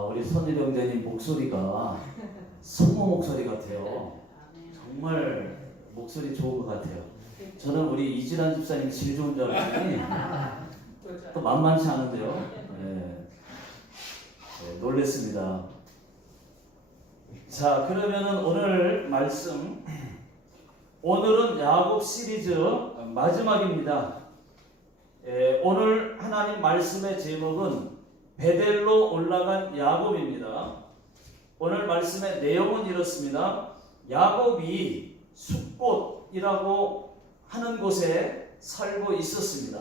우리 선일 형제님 목소리가 성모 목소리 같아요. 정말 목소리 좋은 것 같아요. 저는 우리 이진환 집사님이 제일 좋은 줄 알았더니 또 만만치 않은데요. 네, 놀랬습니다. 자, 그러면은 오늘 말씀, 오늘은 야곱 시리즈 마지막입니다. 오늘 하나님 말씀의 제목은 베델로 올라간 야곱입니다. 오늘 말씀의 내용은 이렇습니다. 야곱이 숫꽃이라고 하는 곳에 살고 있었습니다.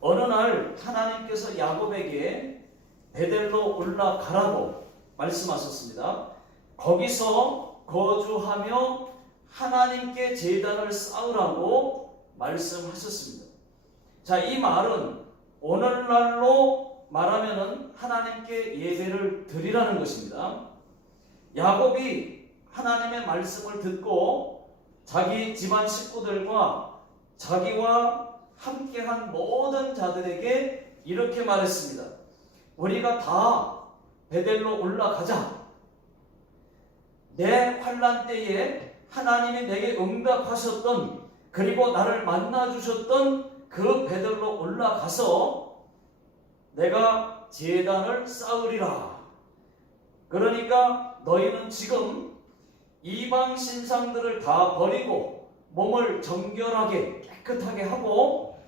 어느 날 하나님께서 야곱에게 베델로 올라가라고 말씀하셨습니다. 거기서 거주하며 하나님께 제단을 쌓으라고 말씀하셨습니다. 자, 이 말은 오늘날로 말하면은 하나님께 예배를 드리라는 것입니다. 야곱이 하나님의 말씀을 듣고 자기 집안 식구들과 자기와 함께한 모든 자들에게 이렇게 말했습니다. 우리가 다 베델로 올라가자. 내 환난 때에 하나님이 내게 응답하셨던, 그리고 나를 만나주셨던 그 베델로 올라가서 내가 제단을 쌓으리라. 그러니까 너희는 지금 이방 신상들을 다 버리고 몸을 정결하게 깨끗하게 하고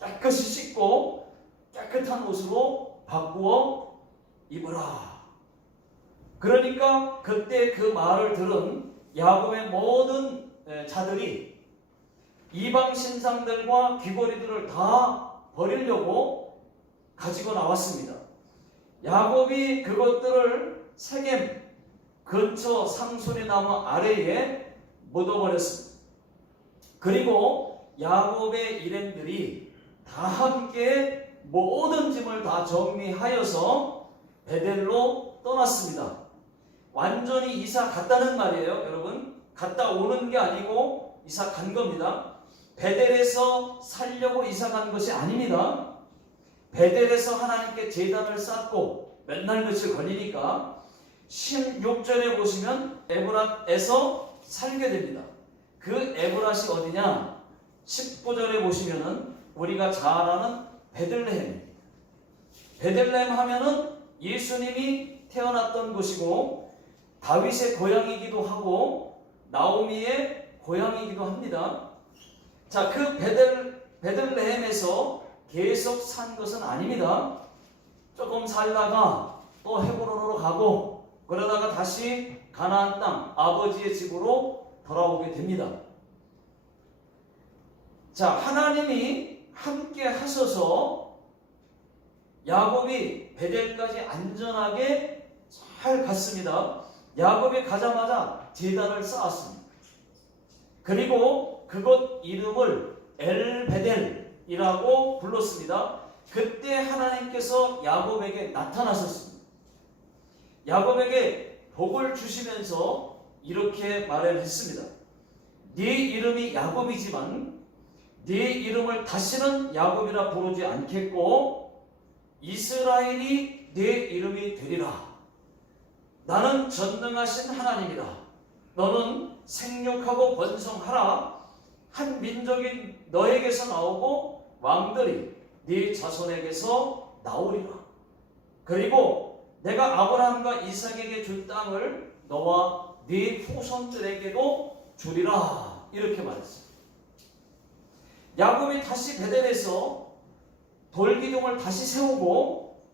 깨끗이 씻고 깨끗한 옷으로 바꾸어 입으라. 그러니까 그때 그 말을 들은 야곱의 모든 자들이 이방 신상들과 귀걸이들을 다 버리려고 가지고 나왔습니다. 야곱이 그것들을 세겜 근처 상수리나무 아래에 묻어버렸습니다. 그리고 야곱의 일행들이 다 함께 모든 짐을 다 정리하여서 베델로 떠났습니다. 완전히 이사 갔다는 말이에요, 여러분. 갔다 오는 게 아니고 이사 간 겁니다. 베델에서 살려고 이사 간 것이 아닙니다. 베델에서 하나님께 제단을 쌓고 몇 날 며칠 걸리니까 16절에 보시면 에브랏에서 살게 됩니다. 그 에브랏이 어디냐? 19절에 보시면은 우리가 잘 아는 베들레헴입니다. 베들레헴 하면은 예수님이 태어났던 곳이고 다윗의 고향이기도 하고 나오미의 고향이기도 합니다. 자, 그 베들레헴에서 계속 산 것은 아닙니다. 조금 살다가 또 헤브론으로 가고 그러다가 다시 가나안 땅 아버지의 집으로 돌아오게 됩니다. 자, 하나님이 함께 하셔서 야곱이 베델까지 안전하게 잘 갔습니다. 야곱이 가자마자 제단을 쌓았습니다. 그리고 그곳 이름을 엘베델이라고 불렀습니다. 그때 하나님께서 야곱에게 나타나셨습니다. 야곱에게 복을 주시면서 이렇게 말을 했습니다. 네 이름이 야곱이지만 네 이름을 다시는 야곱이라 부르지 않겠고 이스라엘이 네 이름이 되리라. 나는 전능하신 하나님이다. 너는 생육하고 번성하라. 한 민족이 너에게서 나오고 왕들이 네 자손에게서 나오리라. 그리고 내가 아브라함과 이삭에게 줄 땅을 너와 네 후손들에게도 주리라. 이렇게 말했습니다. 야곱이 다시 베델에서 돌기둥을 다시 세우고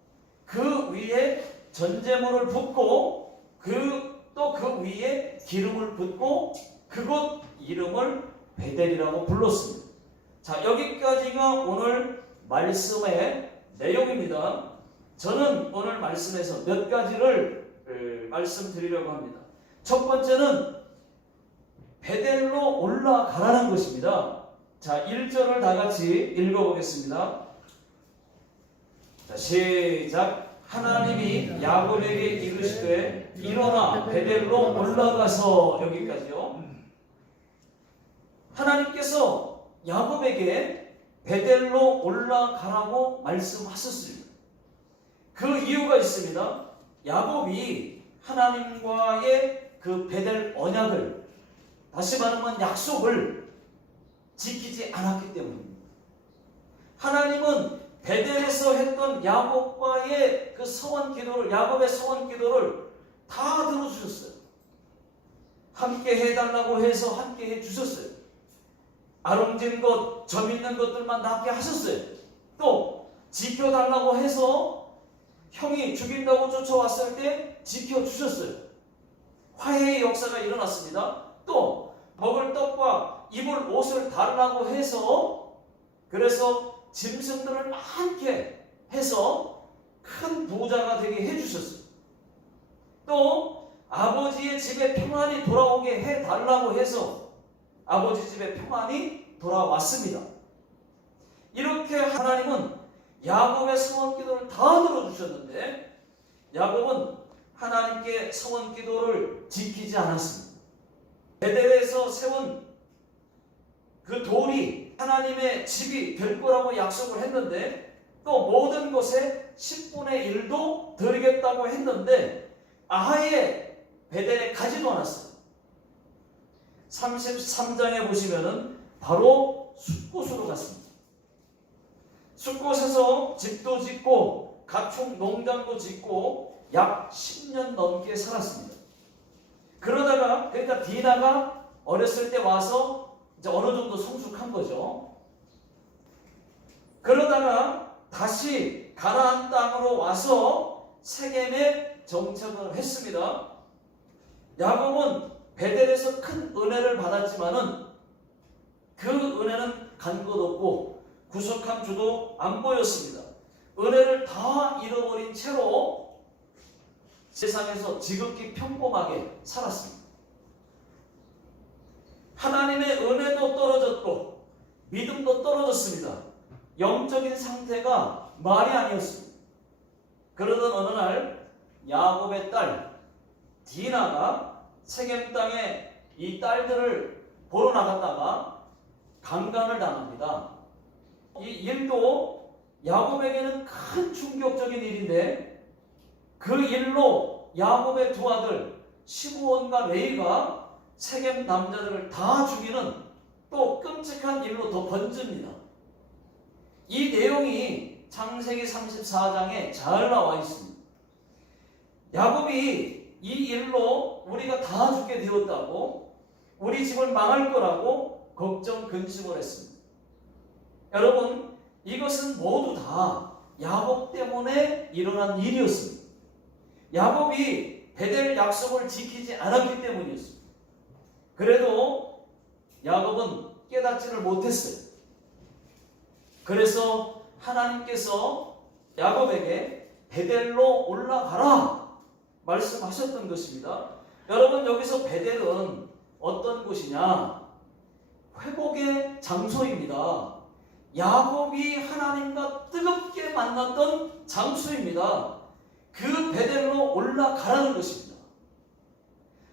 그 위에 전제물을 붓고 또 그 위에 기름을 붓고 그곳 이름을 베델이라고 불렀습니다. 자, 여기까지가 오늘 말씀의 내용입니다. 저는 오늘 말씀에서 몇 가지를 말씀드리려고 합니다. 첫 번째는 베델로 올라가라는 것입니다. 자, 1절을 다 같이 읽어보겠습니다. 자, 시작. 하나님이 야곱에게 이르시되 일어나 베델로 올라가서, 여기까지요. 하나님께서 야곱에게 베델로 올라가라고 말씀하셨습니다. 그 이유가 있습니다. 야곱이 하나님과의 그 베델 언약을, 다시 말하면 약속을 지키지 않았기 때문입니다. 하나님은 베델에서 했던 야곱과의 그 서원 기도를, 야곱의 서원 기도를 다 들어주셨어요. 함께 해달라고 해서 함께 해주셨어요. 아름진 것, 점 있는 것들만 낫게 하셨어요. 또 지켜달라고 해서 형이 죽인다고 쫓아왔을 때 지켜주셨어요. 화해의 역사가 일어났습니다. 또 먹을 떡과 입을 옷을 달라고 해서, 그래서 짐승들을 많게 해서 큰 부자가 되게 해주셨어요. 또 아버지의 집에 평안이 돌아오게 해달라고 해서 아버지 집에 평안이 돌아왔습니다. 이렇게 하나님은 야곱의 서원 기도를 다 들어주셨는데, 야곱은 하나님께 서원 기도를 지키지 않았습니다. 베델에서 세운 그 돌이 하나님의 집이 될 거라고 약속을 했는데, 또 모든 것에 10분의 1도 드리겠다고 했는데 아예 베델에 가지도 않았어요. 33장에 보시면은 바로 숫곳으로 갔습니다. 숫곳에서 집도 짓고 가축 농장도 짓고 약 10년 넘게 살았습니다. 그러다가, 그러니까 디나가 어렸을 때 와서 이제 어느 정도 성숙한 거죠. 그러다가 다시 가나안 땅으로 와서 세겜에 정착을 했습니다. 야곱은 베델에서 큰 은혜를 받았지만은 그 은혜는 간 것 없고 구속한 주도 안 보였습니다. 은혜를 다 잃어버린 채로 세상에서 지극히 평범하게 살았습니다. 하나님의 은혜도 떨어졌고 믿음도 떨어졌습니다. 영적인 상태가 말이 아니었습니다. 그러던 어느 날 야곱의 딸 디나가 세겜 땅에 이 딸들을 보러 나갔다가 강간을 당합니다. 이 일도 야곱에게는 큰 충격적인 일인데, 그 일로 야곱의 두 아들 시므온과 레위가 세겜 남자들을 다 죽이는 또 끔찍한 일로 더 번집니다. 이 내용이 창세기 34장에 잘 나와 있습니다. 야곱이 이 일로 우리가 다 죽게 되었다고, 우리 집을 망할 거라고 걱정 근심을 했습니다. 여러분, 이것은 모두 다 야곱 때문에 일어난 일이었습니다. 야곱이 베델 약속을 지키지 않았기 때문이었습니다. 그래도 야곱은 깨닫지를 못했어요. 그래서 하나님께서 야곱에게 베델로 올라가라 말씀하셨던 것입니다. 여러분, 여기서 베델은 어떤 곳이냐? 회복의 장소입니다. 야곱이 하나님과 뜨겁게 만났던 장소입니다. 그 베델로 올라가라는 것입니다.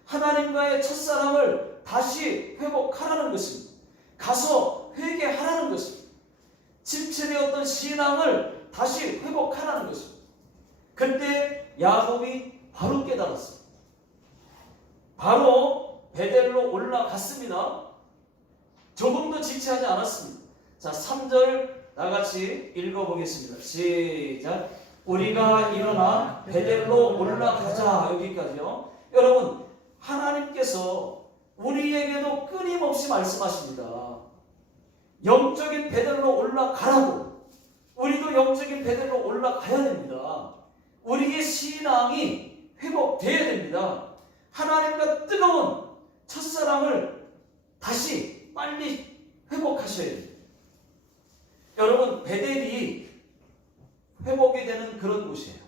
하나님과의 첫사랑을 다시 회복하라는 것입니다. 가서 회개하라는 것입니다. 침체되었던 신앙을 다시 회복하라는 것입니다. 그때 야곱이 바로 깨달았습니다. 바로 베델로 올라갔습니다. 조금도 지체하지 않았습니다. 자, 3절 나같이 읽어보겠습니다. 시작. 우리가 일어나 베델로 올라가자. 여기까지요. 여러분, 하나님께서 우리에게도 끊임없이 말씀하십니다. 영적인 베델로 올라가라고. 우리도 영적인 베델로 올라가야 됩니다. 우리의 신앙이 회복돼야 됩니다. 하나님과 뜨거운 첫사랑을 다시 빨리 회복하셔야 됩니다. 여러분, 베델이 회복이 되는 그런 곳이에요.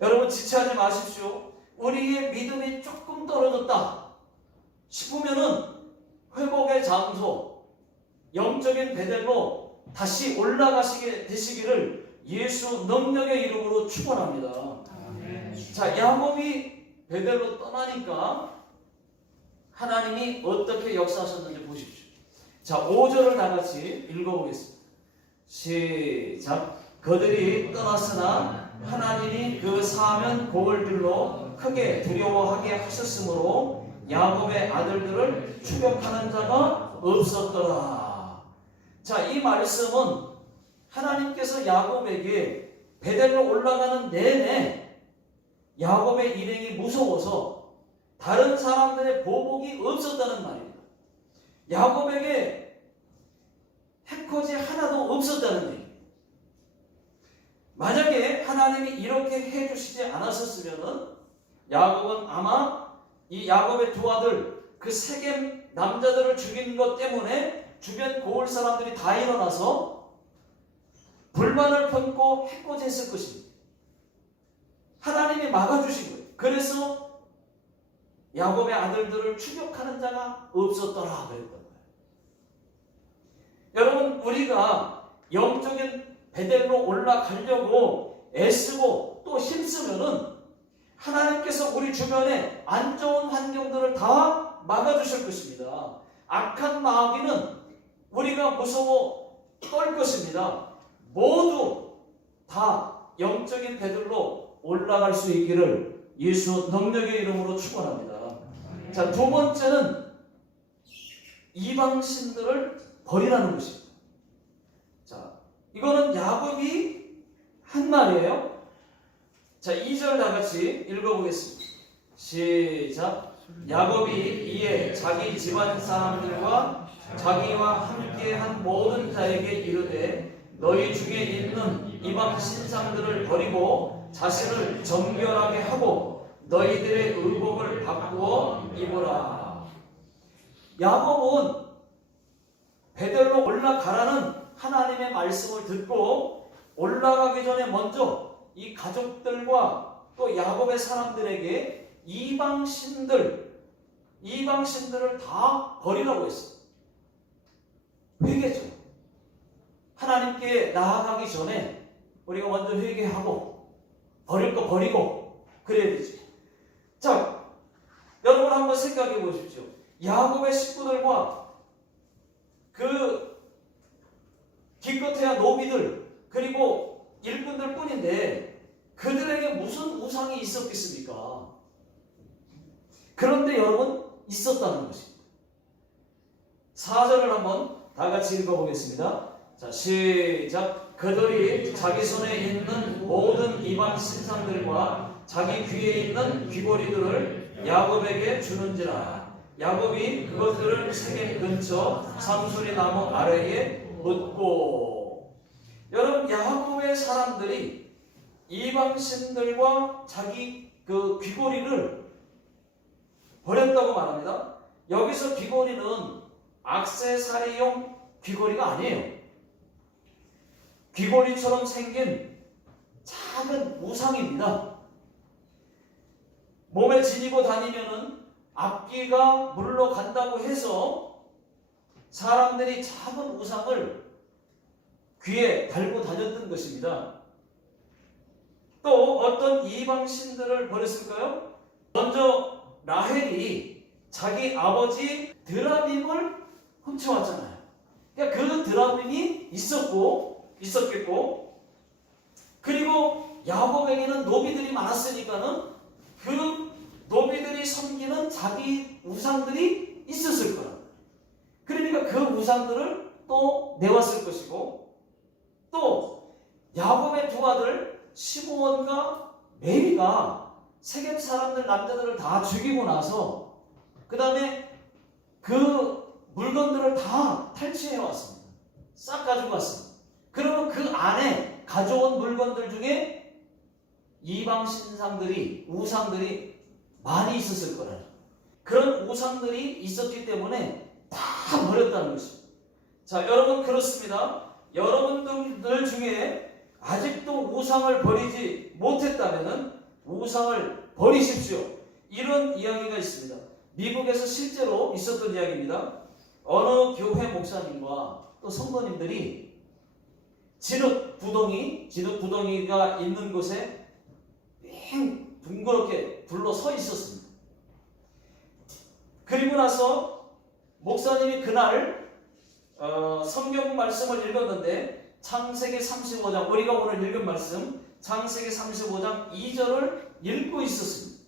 여러분, 지체하지 마십시오. 우리의 믿음이 조금 떨어졌다 싶으면은 회복의 장소, 영적인 베델로 다시 올라가시게 되시기를 예수 능력의 이름으로 축원합니다. 자, 야곱이 베델로 떠나니까 하나님이 어떻게 역사하셨는지 보십시오. 자, 5절을 다 같이 읽어보겠습니다. 시작. 그들이 떠났으나 하나님이 그 사면 고을들로 크게 두려워하게 하셨으므로 야곱의 아들들을 추격하는 자가 없었더라. 자, 이 말씀은 하나님께서 야곱에게 베델로 올라가는 내내 야곱의 일행이 무서워서 다른 사람들의 보복이 없었다는 말입니다. 야곱에게 해코지 하나도 없었다는 얘기. 만약에 하나님이 이렇게 해주시지 않았었으면 야곱은 아마 이 야곱의 두 아들 그 세겜 남자들을 죽인 것 때문에 주변 고을 사람들이 다 일어나서 불만을 품고 해코지했을 것입니다. 하나님이 막아주신 거예요. 그래서 야곱의 아들들을 추격하는 자가 없었더라 그랬던 거예요. 여러분, 우리가 영적인 베델로 올라가려고 애쓰고 또 힘쓰면은 하나님께서 우리 주변에 안 좋은 환경들을 다 막아주실 것입니다. 악한 마귀는 우리가 무서워 떨 것입니다. 모두 다 영적인 베델로 올라갈 수 있기를 예수 능력의 이름으로 축원합니다. 자, 두 번째는 이방신들을 버리라는 것입니다. 자, 이거는 야곱이 한 말이에요. 자, 2절 다 같이 읽어보겠습니다. 시작. 야곱이 이에 자기 집안 사람들과 자기와 함께한 모든 자에게 이르되 너희 중에 있는 이방 신상들을 버리고 자신을 정결하게 하고 너희들의 의복을 바꾸어 입으라. 야곱은 베델로 올라가라는 하나님의 말씀을 듣고 올라가기 전에 먼저 이 가족들과 또 야곱의 사람들에게 이방신들을 다 버리라고 했어요. 회개죠. 하나님께 나아가기 전에 우리가 먼저 회개하고 버릴 거 버리고 그래야 되지. 자, 여러분 한번 생각해 보십시오. 야곱의 식구들과 그 기껏해야 노비들 그리고 일꾼들 뿐인데 그들에게 무슨 우상이 있었겠습니까? 그런데 여러분 있었다는 것입니다. 4절을 한번 다 같이 읽어보겠습니다. 자, 시작. 그들이 자기 손에 있는 모든 이방 신상들과 자기 귀에 있는 귀고리들을 야곱에게 주는지라. 야곱이 그것들을 세겜 근처 삼수리 나무 아래에 묻고. 여러분, 야곱의 사람들이 이방신들과 자기 그 귀고리를 버렸다고 말합니다. 여기서 귀고리는 액세서리용 귀고리가 아니에요. 귀고리처럼 생긴 작은 우상입니다. 몸에 지니고 다니면은 앞귀가 물러간다고 해서 사람들이 작은 우상을 귀에 달고 다녔던 것입니다. 또 어떤 이방신들을 버렸을까요? 먼저 라헬이 자기 아버지 드라빔을 훔쳐왔잖아요. 그러니까 그 드라빔이 있었겠고, 그리고 야곱에게는 노비들이 많았으니까는 그 노비들이 섬기는 자기 우상들이 있었을 거라. 그러니까 그 우상들을 또 내왔을 것이고, 또 야곱의 두 아들 시므온과 레위가 세겜 사람들 남자들을 다 죽이고 나서 그 다음에 그 물건들을 다 탈취해 왔습니다. 싹 가지고 왔습니다. 그러면 그 안에 가져온 물건들 중에 이방 신상들이 우상들이 많이 있었을 거라요. 그런 우상들이 있었기 때문에 다 버렸다는 것입니다. 자, 여러분 그렇습니다. 여러분들 중에 아직도 우상을 버리지 못했다면 우상을 버리십시오. 이런 이야기가 있습니다. 미국에서 실제로 있었던 이야기입니다. 어느 교회 목사님과 또 성도님들이 진흙 부덩이가 있는 곳에 뺑 둥그렇게 둘러 서 있었습니다. 그리고 나서 목사님이 그날 성경 말씀을 읽었는데 창세기 35장, 우리가 오늘 읽은 말씀 창세기 35장 2절을 읽고 있었습니다.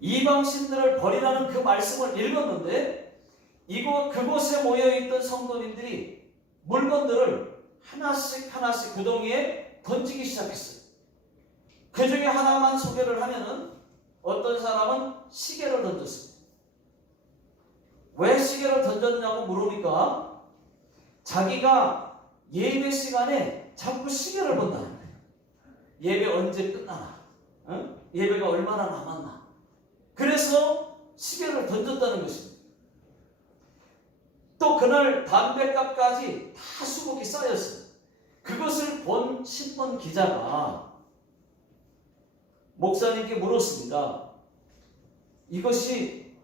이방신들을 버리라는 그 말씀을 읽었는데 그곳에 모여있던 성도님들이 물건들을 하나씩 하나씩 구덩이에 던지기 시작했어요. 그 중에 하나만 소개를 하면은 어떤 사람은 시계를 던졌습니다. 왜 시계를 던졌냐고 물으니까 자기가 예배 시간에 자꾸 시계를 본다는 거예요. 예배 언제 끝나나? 예배가 얼마나 남았나? 그래서 시계를 던졌다는 것입니다. 또 그날 담뱃값까지 다 수북이 쌓였어요. 그것을 본 신문 기자가 목사님께 물었습니다. 이것이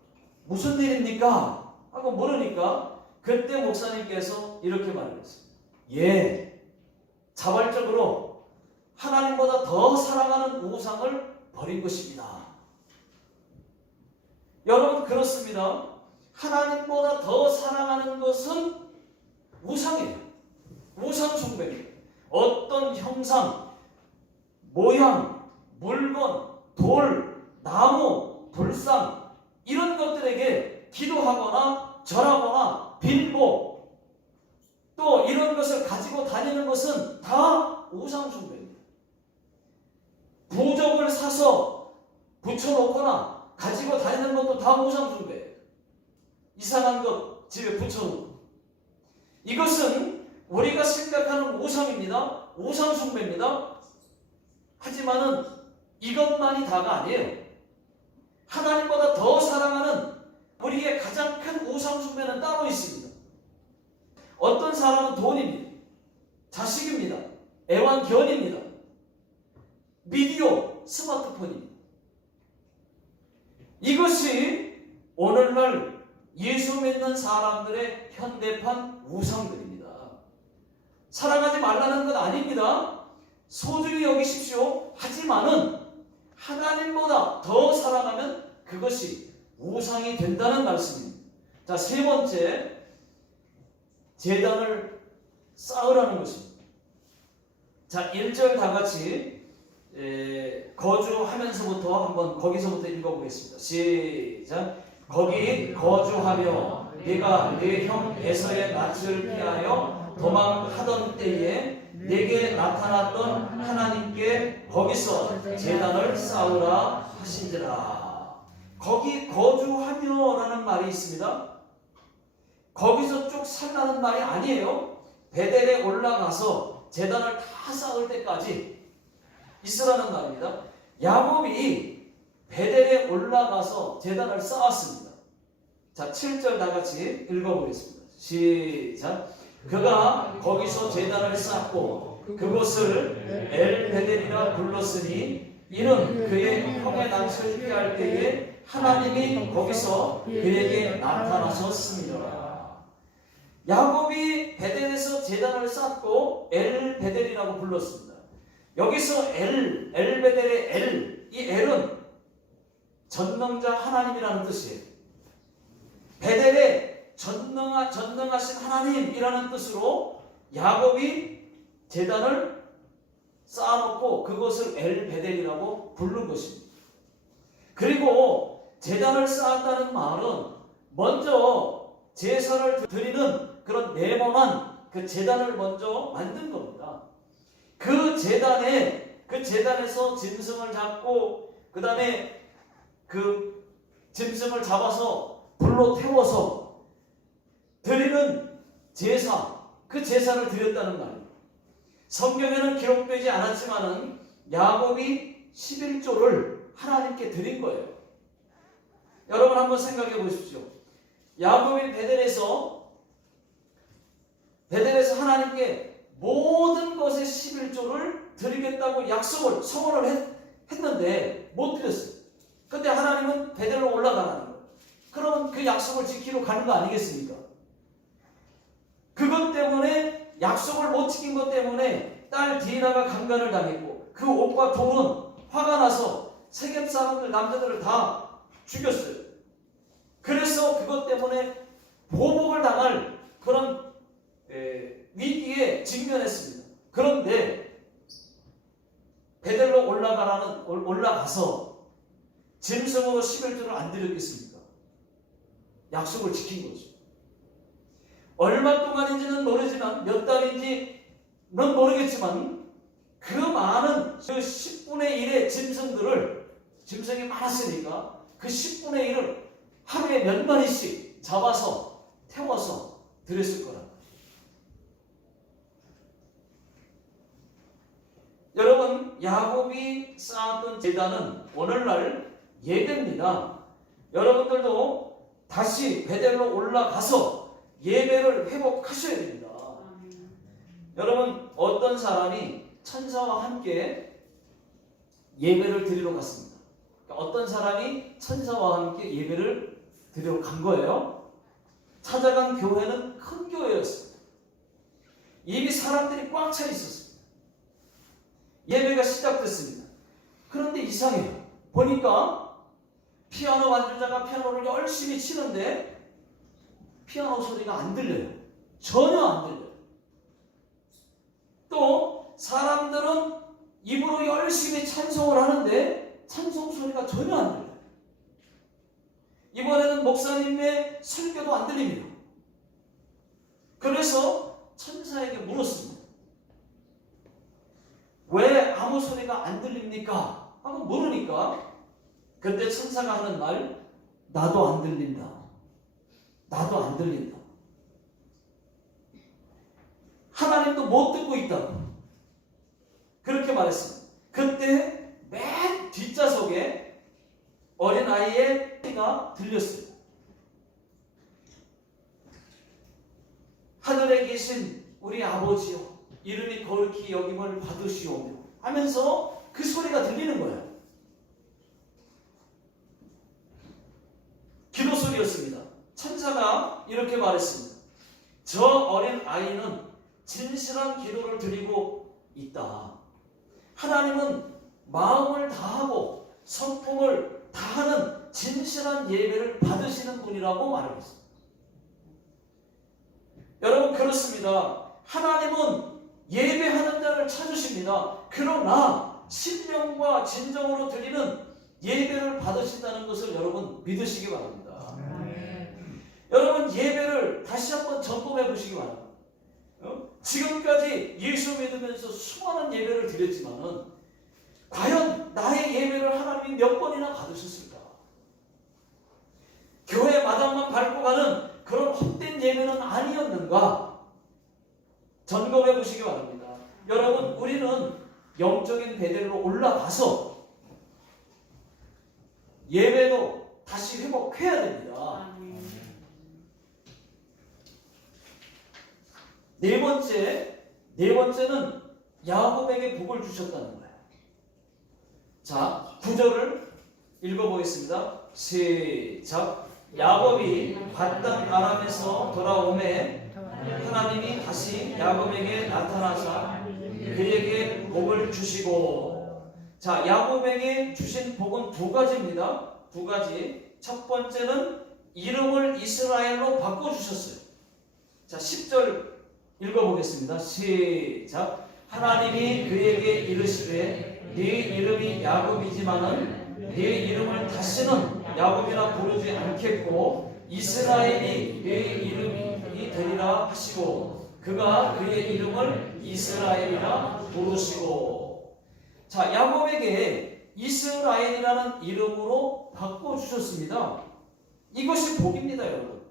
무슨 일입니까? 하고 물으니까 그때 목사님께서 이렇게 말했습니다. 예, 자발적으로 하나님보다 더 사랑하는 우상을 버린 것입니다. 여러분, 그렇습니다. 하나님보다 더 사랑하는 것은 우상이에요. 우상 숭배입니다. 어떤 형상, 모양, 물건, 돌, 나무, 불상 이런 것들에게 기도하거나 절하거나 빌고 또 이런 것을 가지고 다니는 것은 다 우상 숭배입니다. 부적을 사서 붙여놓거나 가지고 다니는 것도 다 우상 숭배예요. 이상한 것 집에 붙여놓고. 이것은 우리가 생각하는 우상입니다. 우상 숭배입니다. 하지만은 이것만이 다가 아니에요. 하나님보다 더 사랑하는 우리의 가장 큰 우상 숭배는 따로 있습니다. 어떤 사람은 돈입니다. 자식입니다. 애완견입니다. 미디어, 스마트폰입니다. 이것이 오늘날 예수 믿는 사람들의 현대판 우상들입니다. 사랑하지 말라는 건 아닙니다. 소중히 여기십시오. 하지만은 하나님보다 더 사랑하면 그것이 우상이 된다는 말씀입니다. 자, 세 번째, 제단을 쌓으라는 것입니다. 자, 1절 다 같이 거주하면서부터 한번 거기서부터 읽어보겠습니다. 시작. 거기 거주하며 네가 네 형 에서의 낯을 피하여 도망하던 때에 네게 나타났던 하나님께 거기서 제단을 쌓으라 하신지라. 거기 거주하며 라는 말이 있습니다. 거기서 쭉 살라는 말이 아니에요. 베델에 올라가서 제단을 다 쌓을 때까지 있으라는 말입니다. 야곱이 베델에 올라가서 제단을 쌓았습니다. 자, 7절 다 같이 읽어보겠습니다. 시작. 그가 거기서 제단을 쌓고 그곳을 엘베델이라 불렀으니 이는 그의 형의 낯을 피할 때에 하나님이 거기서 그에게 나타나셨습니다. 야곱이 베델에서 제단을 쌓고 엘베델이라고 불렀습니다. 여기서 엘베델의 이 엘은 전능자 하나님이라는 뜻이에요. 베델에 전능하신 하나님이라는 뜻으로 야곱이 제단을 쌓아놓고 그것을 엘베델이라고 부른 것입니다. 그리고 제단을 쌓았다는 말은 먼저 제사를 드리는 그런 네모난 그 제단을 먼저 만든 겁니다. 그 제단에서 짐승을 잡고 그 다음에 그 짐승을 잡아서 불로 태워서 드리는 제사, 그 제사를 드렸다는 말이에요. 성경에는 기록되지 않았지만은 야곱이 11조를 하나님께 드린 거예요. 여러분 한번 생각해 보십시오. 야곱이 베델에서 하나님께 모든 것의 11조를 드리겠다고 서원을 했는데 못 드렸어요. 근데 하나님은 베델로 올라가라는 거예요. 그러면 그 약속을 지키러 가는 거 아니겠습니까? 그것 때문에 약속을 못 지킨 것 때문에 딸 디나가 강간을 당했고 그 옷과 돈은 화가 나서 세겜 사람들 남자들을 다 죽였어요. 그래서 그것 때문에 보복을 당할 그런 위기에 직면했습니다. 그런데 베델로 올라가서 짐승으로 11조를 안 드렸겠습니까? 약속을 지킨 거죠. 얼마 동안인지는 모르지만 몇 달인지는 모르겠지만 그 많은 그 10분의 1의 짐승이 많았으니까 그 10분의 1을 하루에 몇 마리씩 잡아서 태워서 드렸을 거라. 여러분, 야곱이 쌓았던 제단은 오늘날 예배입니다. 여러분들도 다시 베델로 올라가서 예배를 회복하셔야 됩니다. 여러분, 어떤 사람이 천사와 함께 예배를 드리러 갔습니다. 어떤 사람이 천사와 함께 예배를 드리러 간 거예요. 찾아간 교회는 큰 교회였습니다. 이미 사람들이 꽉 차 있었습니다. 예배가 시작됐습니다. 그런데 이상해요. 보니까 피아노 완주자가 피아노를 열심히 치는데 피아노 소리가 안 들려요. 전혀 안 들려요. 또 사람들은 입으로 열심히 찬송을 하는데 찬송 소리가 전혀 안 들려요. 이번에는 목사님의 설교도 안 들립니다. 그래서 천사에게 물었습니다. 왜 아무 소리가 안 들립니까? 하고 물으니까 그때 천사가 하는 말, 나도 안 들린다. 나도 안 들린다. 하나님도 못 듣고 있다고 그렇게 말했습니다. 그때 맨 뒷좌석에 어린아이의 소리가 들렸어요. 하늘에 계신 우리 아버지여, 이름이 거룩히 여김을 받으시오며 하면서 그 소리가 들리는 거예요. 기도 소리였습니다. 천사가 이렇게 말했습니다. 저 어린 아이는 진실한 기도를 드리고 있다. 하나님은 마음을 다하고 성품을 다하는 진실한 예배를 받으시는 분이라고 말했습니다. 여러분, 그렇습니다. 하나님은 예배하는 자를 찾으십니다. 그러나 신령과 진정으로 드리는 예배를 받으신다는 것을 여러분 믿으시기 바랍니다. 여러분, 예배를 다시 한번 점검해 보시기 바랍니다. 지금까지 예수 믿으면서 수많은 예배를 드렸지만은 과연 나의 예배를 하나님이 몇 번이나 받으셨을까? 교회 마당만 밟고 가는 그런 헛된 예배는 아니었는가? 점검해 보시기 바랍니다. 여러분, 우리는 영적인 베델로 올라가서 예배도 다시 회복해야 됩니다. 네 번째는 야곱에게 복을 주셨다는 거예요. 자, 9절을 읽어보겠습니다. 시작. 야곱이 paddan 아람에서 돌아오매 하나님이 다시 야곱에게 나타나사 그에게 복을 주시고, 자, 야곱에게 주신 복은 두 가지입니다. 두 가지. 첫 번째는 이름을 이스라엘로 바꿔주셨어요. 자, 10절 읽어보겠습니다. 시작. 하나님이 그에게 이르시되 네 이름이 야곱이지만은 네 이름을 다시는 야곱이라 부르지 않겠고 이스라엘이 네 이름이 되리라 하시고 그가 그의 이름을 이스라엘이라 부르시고. 자, 야곱에게 이스라엘이라는 이름으로 바꿔주셨습니다. 이것이 복입니다, 여러분.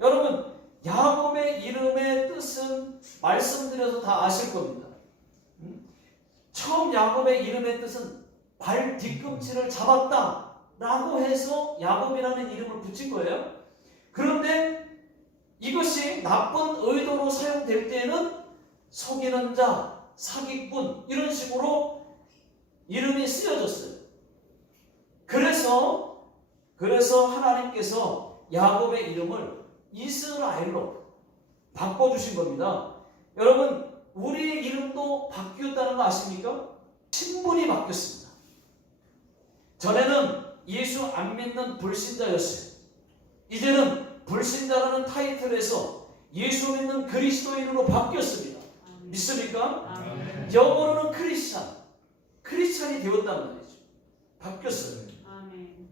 여러분, 야곱의 이름의 뜻은 말씀드려서 다 아실 겁니다. 처음 야곱의 이름의 뜻은 발 뒤꿈치를 잡았다 라고 해서 야곱이라는 이름을 붙인 거예요. 그런데 이것이 나쁜 의도로 사용될 때는 속이는 자, 사기꾼 이런 식으로 이름이 쓰여졌어요. 그래서 하나님께서 야곱의 이름을 이스라엘로 바꿔주신 겁니다. 여러분, 우리의 이름도 바뀌었다는 거 아십니까? 신분이 바뀌었습니다. 전에는 예수 안 믿는 불신자였어요. 이제는 불신자라는 타이틀에서 예수 믿는 그리스도인으로 바뀌었습니다. 믿습니까? 아멘. 영어로는 크리스찬이 되었단 말이죠. 바뀌었어요. 아멘.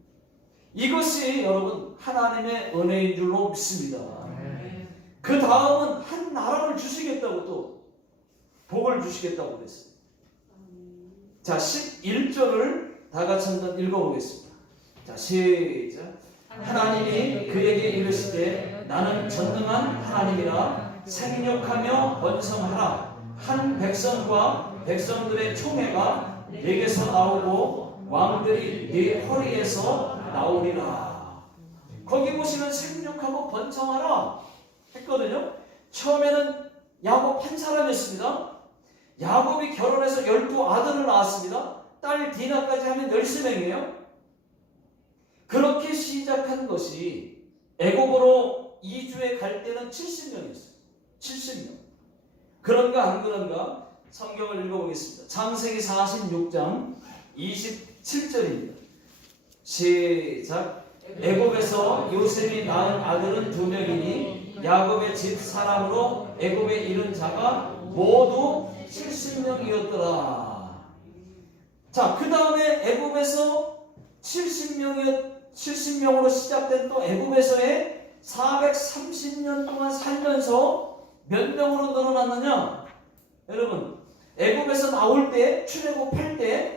이것이 여러분 하나님의 은혜인 줄로 믿습니다. 아멘. 그 다음은 한 나라를 주시겠다고 또 복을 주시겠다고 그랬어요. 자, 11절을 다 같이 한번 읽어보겠습니다. 자, 시작. 하나님이 그에게 이르시되 나는 전능한 하나님이라 생육하며 번성하라. 한 백성과 백성들의 총회가 내게서 나오고 왕들이 네 허리에서 나오리라. 거기 보시면 생육하고 번성하라 했거든요. 처음에는 야곱 한 사람이었습니다. 야곱이 결혼해서 12아들을 낳았습니다. 딸 디나까지 하면 13명이에요. 그렇게 시작한 것이 애굽으로 이주에 갈 때는 70명이었어요. 70명. 그런가 안 그런가 성경을 읽어보겠습니다. 창세기 46장 27절입니다. 시작. 애굽에서 요셉이 낳은 아들은 2명이니 야곱의 집 사람으로 애굽에 이른 자가 모두 70명이었더라. 자, 그 다음에 애굽에서 70명으로 시작된 또 애굽에서의 430년 동안 살면서 몇 명으로 늘어났느냐? 여러분, 애굽에서 나올 때 출애굽할 때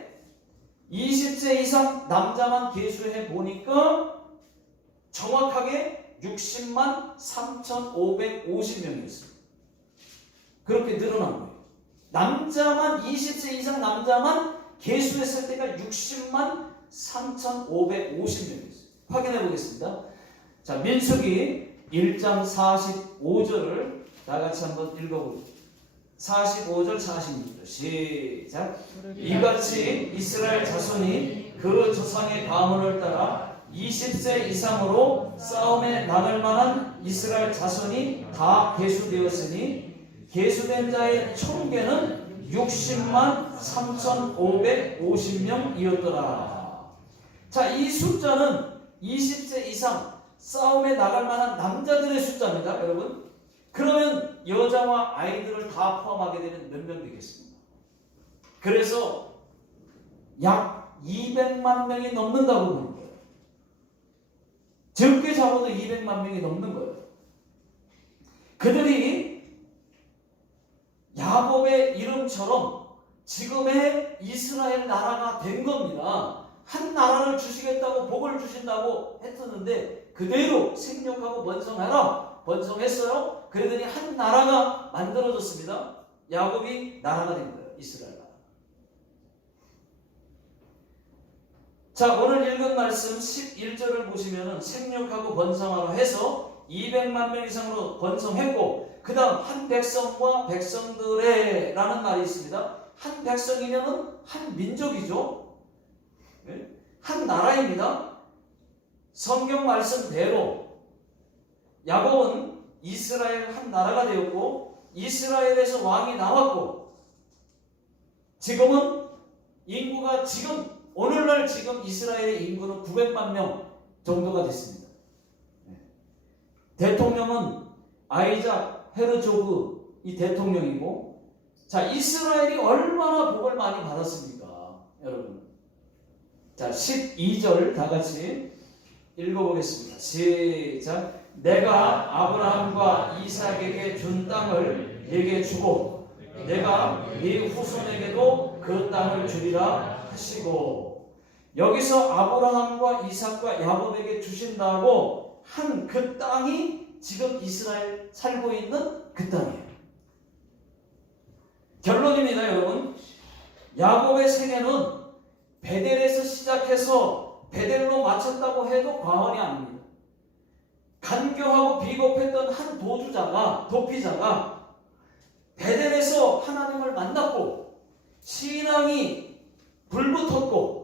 20세 이상 남자만 계수해 보니까 정확하게 60만 3,550명이었어요. 그렇게 늘어난 거예요. 남자만 20세 이상 남자만 계수했을 때가 60만 3,550명이었어요. 확인해 보겠습니다. 자, 민수기 1장 45절을 다 같이 한번 읽어보겠습니다. 45절 46절 시작. 이같이 이스라엘 자손이 그 조상의 가문을 따라 20세 이상으로 싸움에 나갈 만한 이스라엘 자손이 다 계수되었으니 계수된 자의 총계는 60만 3,550명이었더라. 자, 이 숫자는 20세 이상 싸움에 나갈 만한 남자들의 숫자입니다, 여러분. 그러면 여자와 아이들을 다 포함하게 되면 몇 명 되겠습니까? 그래서 약 200만 명이 넘는다고 보는 거예요. 적게 잡아도 200만 명이 넘는 거예요. 그들이 야곱의 이름처럼 지금의 이스라엘 나라가 된 겁니다. 한 나라를 주시겠다고 복을 주신다고 했었는데 그대로 생육하고 번성했어요. 그러더니 한 나라가 만들어졌습니다. 야곱이 나라가 된 거예요. 이스라엘 나라. 자, 오늘 읽은 말씀 11절을 보시면 생육하고 번성하라 해서 200만 명 이상으로 번성했고 그 다음 한 백성과 백성들의 라는 말이 있습니다. 한 백성이면 한 민족이죠. 한 나라입니다. 성경 말씀대로 야곱은 이스라엘 한 나라가 되었고 이스라엘에서 왕이 나왔고 지금은 인구가 오늘날 이스라엘의 인구는 900만 명 정도가 됐습니다. 대통령은 아이작 헤르조그 이 대통령이고 자, 이스라엘이 얼마나 복을 많이 받았습니까? 여러분. 자, 12절 다 같이 읽어보겠습니다. 시작. 내가 아브라함과 이삭에게 준 땅을 네게 주고 내가 네 후손에게도 그 땅을 주리라 하시고 여기서 아브라함과 이삭과 야곱에게 주신다고 한 그 땅이 지금 이스라엘 살고 있는 그 땅이에요. 결론입니다, 여러분. 야곱의 생애는 베델에서 시작해서 베델로 마쳤다고 해도 과언이 아닙니다. 간교하고 비겁했던 한 도피자가 베델에서 하나님을 만났고 신앙이 불붙었고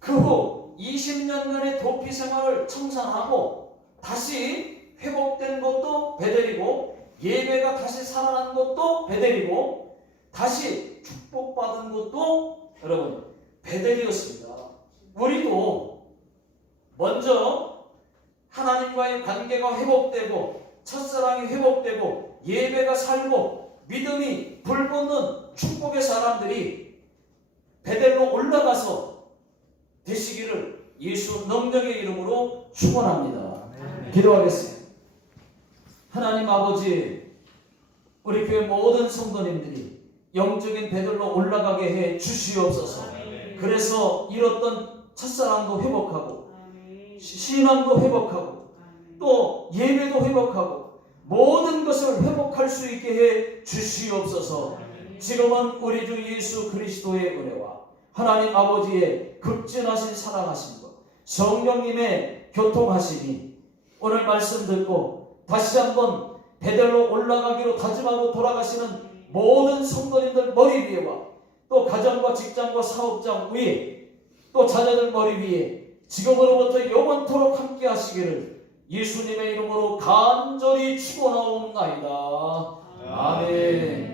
그 후 20년간의 도피 생활을 청산하고 다시 회복된 것도 베델이고 예배가 다시 살아난 것도 베델이고 다시 축복받은 것도 여러분 베델이었습니다. 우리도 먼저 하나님과의 관계가 회복되고 첫사랑이 회복되고 예배가 살고 믿음이 불붙는 축복의 사람들이 베델로 올라가서 되시기를 예수 능력의 이름으로 축원합니다. 기도하겠습니다. 하나님 아버지, 우리 교회 모든 성도님들이 영적인 베델로 올라가게 해 주시옵소서. 그래서 잃었던 첫사랑도 회복하고 신앙도 회복하고 또 예배도 회복하고 모든 것을 회복할 수 있게 해 주시옵소서. 지금은 우리 주 예수 그리스도의 은혜와 하나님 아버지의 극진하신 사랑하심과 성령님의 교통하심이 오늘 말씀 듣고 다시 한번 베델로 올라가기로 다짐하고 돌아가시는 모든 성도님들 머리 위에와 또 가정과 직장과 사업장 위에 또 자녀들 머리 위에 지금으로부터 영원토록 함께 하시기를 예수님의 이름으로 간절히 축원하옵나이다. 아멘.